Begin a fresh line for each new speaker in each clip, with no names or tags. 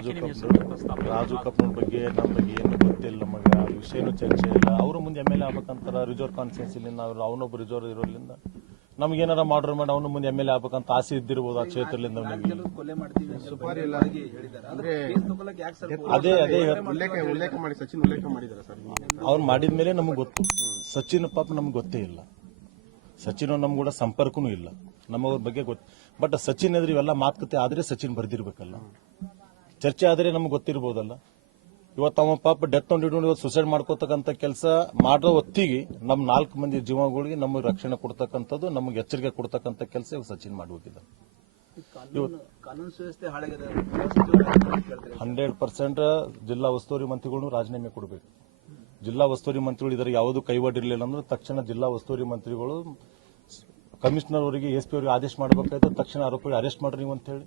ರಾಜು
ಕಪೂರ್ ರಾಜು
ಕಪೂರ್ ಬಗ್ಗೆ ನಮಗೆ ಏನು ಗೊತ್ತಿಲ್ಲ ನಮಗೆ. ಆ ವಿಷಯನೂ ಚರ್ಚೆ ಇಲ್ಲ. ಅವ್ರ ಮುಂದೆ ಎಂ ಎಲ್ ಎ ಆಗ್ಬೇಕಂತಾರ ರಿಸರ್ವ್ ಕಾನ್ಸ್ಟಿಟ್ಯೂನ್ಸಿಲಿ ನಾವು ಅವನೊಬ್ಬ ರಿಸರ್ವ್ ಇರೋದ್ರಿಂದ. ನಮ್ಗೇನಾರ ಮಾಡ್ರ್ ಮಾಡಿ ಅವನು ಮುಂದೆ ಎಂ ಎಲ್ ಎ ಆಗ್ಬೇಕಂತ ಆಸೆ ಇದ್ದಿರ್ಬೋದು ಆ ಕ್ಷೇತ್ರದಿಂದ ಅದೇ ಅದೇ
ಉಲ್ಲೇಖ ಮಾಡಿ ಸಚಿನ್
ಅವ್ರು ಮಾಡಿದ ಮೇಲೆ ಗೊತ್ತು. ಸಚಿನ್ ಪಾಪ ನಮ್ಗೆ ಗೊತ್ತೇ ಇಲ್ಲ. ಸಚಿನ್ ನಮ್ಗೆ ಕೂಡ ಸಂಪರ್ಕನೂ ಇಲ್ಲ. ನಮ್ಮವ್ರ ಬಗ್ಗೆ ಗೊತ್ತು ಬಟ್ ಸಚಿನ್ ಎದ್ರೆ ಇವೆಲ್ಲ ಮಾತುಕತೆ ಆದ್ರೆ ಸಚಿನ್ ಬರ್ದಿರ್ಬೇಕಲ್ಲ. ಚರ್ಚೆ ಆದರೆ ನಮ್ಗೆ ಗೊತ್ತಿರ್ಬೋದಲ್ಲ. ಇವತ್ತು ಅವ ಪಾಪ ಡೆತ್ ಇಟ್ಕೊಂಡು ಇವತ್ತು ಸುಸೈಡ್ ಮಾಡ್ಕೋತಕ್ಕಂಥ ಕೆಲಸ ಮಾಡೋ ಹೊತ್ತಿಗೆ ನಮ್ಮ ನಾಲ್ಕು ಮಂದಿ ಜೀವಗಳಿಗೆ ನಮಗೆ ರಕ್ಷಣೆ ಕೊಡ್ತಕ್ಕಂಥದ್ದು ನಮಗೆ ಎಚ್ಚರಿಕೆ ಕೊಡ್ತಕ್ಕಂಥ ಕೆಲಸ ಇವಾಗ ಸಚಿನ್ ಮಾಡಿ ಹಂಡ್ರೆಡ್ ಪರ್ಸೆಂಟ್ ಜಿಲ್ಲಾ ಉಸ್ತುವಾರಿ ಮಂತ್ರಿಗಳು ರಾಜೀನಾಮೆ ಕೊಡಬೇಕು. ಜಿಲ್ಲಾ ಉಸ್ತುವಾರಿ ಮಂತ್ರಿಗಳು ಇದರ ಯಾವುದು ಕೈವಾಡಿರಲಿಲ್ಲ ಅಂದ್ರೆ ತಕ್ಷಣ ಜಿಲ್ಲಾ ಉಸ್ತುವಾರಿ ಮಂತ್ರಿಗಳು ಕಮಿಷನರ್ ಅವರಿಗೆ ಎಸ್ ಪಿ ಅವರಿಗೆ ಆದೇಶ ಮಾಡಬೇಕಾಯ್ತು ತಕ್ಷಣ ಆರೋಪಿ ಅರೆಸ್ಟ್ ಮಾಡ್ರಿ ನೀವು ಅಂತ ಹೇಳಿ.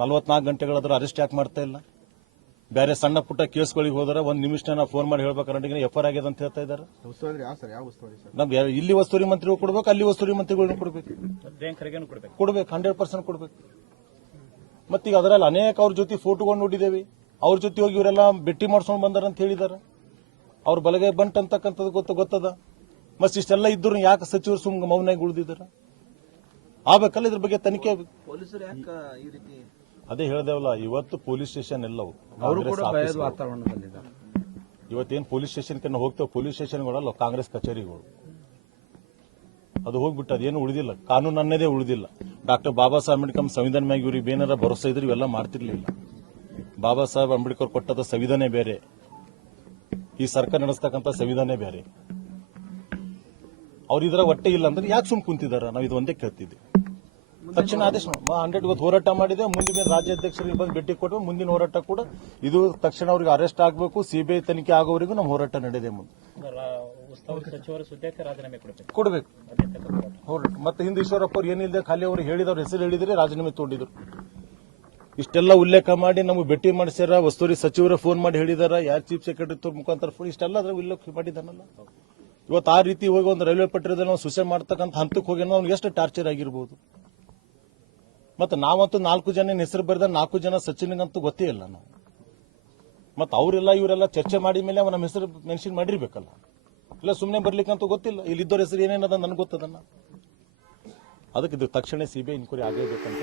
ನಲ್ವತ್ನಾಲ್ಕು ಗಂಟೆಗಳಾದ್ರೂ ಅರೆಸ್ಟ್ ಯಾಕೆ ಮಾಡ್ತಾ ಇಲ್ಲ? ಬೇರೆ ಸಣ್ಣ ಪುಟ್ಟ ಕೇಸ್ಗಳಿಗೆ ಹೋದ್ರೆ ಒಂದು ನಿಮಿಷ ನಾವು ಫೋನ್ ಮಾಡಿ ಹೇಳ್ಬೇಕು ಎಫ್ ಆರ್ ಆಗಿದೆ ಅಂತ ಹೇಳ್ತಾ ಇದ್ದಾರೆ. ನಮ್ಗೆ ಇಲ್ಲಿ ಉಸ್ತುವಾರಿ ಮಂತ್ರಿಗಳು ಕೊಡ್ಬೇಕು ಅಲ್ಲಿ ಉಸ್ತುವಾರಿ ಮಂತ್ರಿಗಳನ್ನ ಕೊಡ್ಬೇಕು. ಕೊಡ್ಬೇಕು. ಹಂಡ್ರೆಡ್ ಪರ್ಸೆಂಟ್ ಕೊಡ್ಬೇಕು. ಮತ್ತೀಗ ಅದರಲ್ಲಿ ಅನೇಕ ಅವ್ರ ಜೊತೆ ಫೋಟೋಗಳು ನೋಡಿದ್ದೇವೆ. ಅವ್ರ ಜೊತೆ ಹೋಗಿ ಇವರೆಲ್ಲ ಭೇಟಿ ಮಾಡ್ಸ್ಕೊಂಡು ಬಂದಾರ ಅಂತ ಹೇಳಿದಾರೆ ಅವ್ರ ಬಲಗೈ ಬಂಟ್ ಅಂತಕ್ಕಂಥದ್ದು ಗೊತ್ತ ಗೊತ್ತದ? ಮತ್ ಇಷ್ಟೆಲ್ಲ ಇದ್ರು ಯಾಕೆ ಸಚಿವರು ಸುಮ್ಮನೆ ಮೌನಾಗಿ ಉಳಿದಿದ್ದಾರೆ? ಆಗ್ಬೇಕಲ್ಲ ಇದ್ರ ಬಗ್ಗೆ ತನಿಖೆ ಅದೇ ಹೇಳ್ದೇವಲ್ಲ ಇವತ್ತು ಪೊಲೀಸ್ ಸ್ಟೇಷನ್ ಎಲ್ಲವು.
ಅವರು ಕೂಡ
ಆಫೀಸ್ಗಳು.
ಭಯದ ವಾತಾವರಣದಲ್ಲಿದ್ದಾರೆ.
ಇವತ್ತೇನು ಪೊಲೀಸ್ ಸ್ಟೇಷನ್ ಕನ್ನ ಹೋಗ್ತೇವೆ ಪೊಲೀಸ್ ಸ್ಟೇಷನ್ಗಳಲ್ಲ ಕಾಂಗ್ರೆಸ್ ಕಚೇರಿಗಳು. ಅದು ಹೋಗ್ಬಿಟ್ಟು ಅದೇನು ಉಳಿದಿಲ್ಲ. ಕಾನೂನು ಅನ್ನೋದೇ ಉಳಿದಿಲ್ಲ. ಡಾಕ್ಟರ್ ಬಾಬಾ ಸಾಹೇಬ್ ಅಂಬೇಡ್ಕರ್ ಸಂವಿಧಾನ ಮ್ಯಾಗ ಇವ್ರಿಗೆ ಏನಾರ ಭರೋಸೆ ಇದ್ರೆ ಇವೆಲ್ಲ ಮಾಡ್ತಿರ್ಲಿಲ್ಲ. ಬಾಬಾ ಸಾಹೇಬ್ ಅಂಬೇಡ್ಕರ್ ಕೊಟ್ಟದ ಸಂವಿಧಾನ ಬೇರೆ. ಈ ಸರ್ಕಾರ ನಡೆಸ್ತಕ್ಕಂಥ ಸಂವಿಧಾನ ಬೇರೆ. ಅವ್ರ ಇದ್ರ ಹೊಟ್ಟೆ ಇಲ್ಲ ಅಂದ್ರೆ ಯಾಕೆ ಸುಮ್ ಕುಂತಿದಾರ? ನಾವು ಇದು ಒಂದೇ ಕೇಳ್ತಿದ್ವಿ. ತಕ್ಷಣ ಆದೇಶ ಹಂಡ್ರೆಡ್ ಇವತ್ತು ಹೋರಾಟ ಮಾಡಿದೆ. ಮುಂದಿನ ರಾಜ್ಯಾಧ್ಯಕ್ಷರಿಗೆ ಬಂದು ಭೇಟಿ ಕೊಟ್ಟು ಮುಂದಿನ ಹೋರಾಟ ಕೂಡ ಇದು ತಕ್ಷಣ ಅವರಿಗೆ ಅರೆಸ್ಟ್ ಆಗಬೇಕು. ಸಿಬಿಐ ತನಿಖೆ ಆಗೋವರೆಗೂ ನಮ್ಮ ಹೋರಾಟ ನಡೆದಿದೆ ಮುಂದೆ.
ಕೊಡಬೇಕು.
ಕೊಡಬೇಕು. ಹೋರಾಟ. ಮತ್ತೆ ಹಿಂದೆ ಈಶ್ವರಪ್ಪ ಅವ್ರು ಏನಿಲ್ಲದೆ ಖಾಲಿ ಅವ್ರು ಹೇಳಿದವ್ರ ಹೆಸರು ಹೇಳಿದ್ರೆ ರಾಜೀನಾಮೆ ತಗೊಂಡಿದ್ರು. ಇಷ್ಟೆಲ್ಲ ಉಲ್ಲೇಖ ಮಾಡಿ ನಮಗೆ ಭೇಟಿ ಮಾಡಿಸ್ಯಾರ. ವಸ್ತುರಿ ಸಚಿವರು ಫೋನ್ ಮಾಡಿ ಹೇಳಿದಾರ. ಯಾರು ಚೀಫ್ ಸೆಕ್ರೆಟರಿ ಮುಖಾಂತರ ಫೋನ್ ಇಷ್ಟೆಲ್ಲ ಅದ್ರ ಉಲ್ಲೇಖ ಮಾಡಿದಾನಲ್ಲ. ಇವತ್ತು ಆ ರೀತಿ ಹೋಗಿ ಒಂದು ರೈಲ್ವೆ ಪಟ್ಟಣದಲ್ಲಿ ನಾವು ಸುಸೈಡ್ ಮಾಡ್ತಕ್ಕಂಥ ಹಂತಕ್ಕೆ ಹೋಗಿ ಅವ್ನಿಗೆ ಎಷ್ಟು ಟಾರ್ಚರ್ ಆಗಿರ್ಬೋದು. ಮತ್ತೆ ನಾವಂತೂ ನಾಲ್ಕು ಜನ ಹೆಸರು ಬರೆದ ನಾಲ್ಕು ಜನ ಸಚಿನಿಗಂತೂ ಗೊತ್ತೇ ಇಲ್ಲ ನಾವು. ಮತ್ತೆ ಅವರೆಲ್ಲ ಇವರೆಲ್ಲ ಚರ್ಚೆ ಮಾಡಿದ ಮೇಲೆ ನಮ್ಮ ಹೆಸರು ಮೆನ್ಷನ್ ಮಾಡಿರ್ಬೇಕಲ್ಲ. ಇಲ್ಲ ಸುಮ್ಮನೆ ಬರ್ಲಿಕ್ಕಂತೂ ಗೊತ್ತಿಲ್ಲ. ಇಲ್ಲಿದ್ದವ್ರ ಹೆಸರು ಏನೇನದ ನನಗೆ ಗೊತ್ತದನ್ನ. ಅದಕ್ಕೆ ಇದು ತಕ್ಷಣ ಸಿಬಿಐ ಇನ್ಕ್ವೈರಿ ಆಗಲೇಬೇಕಂತ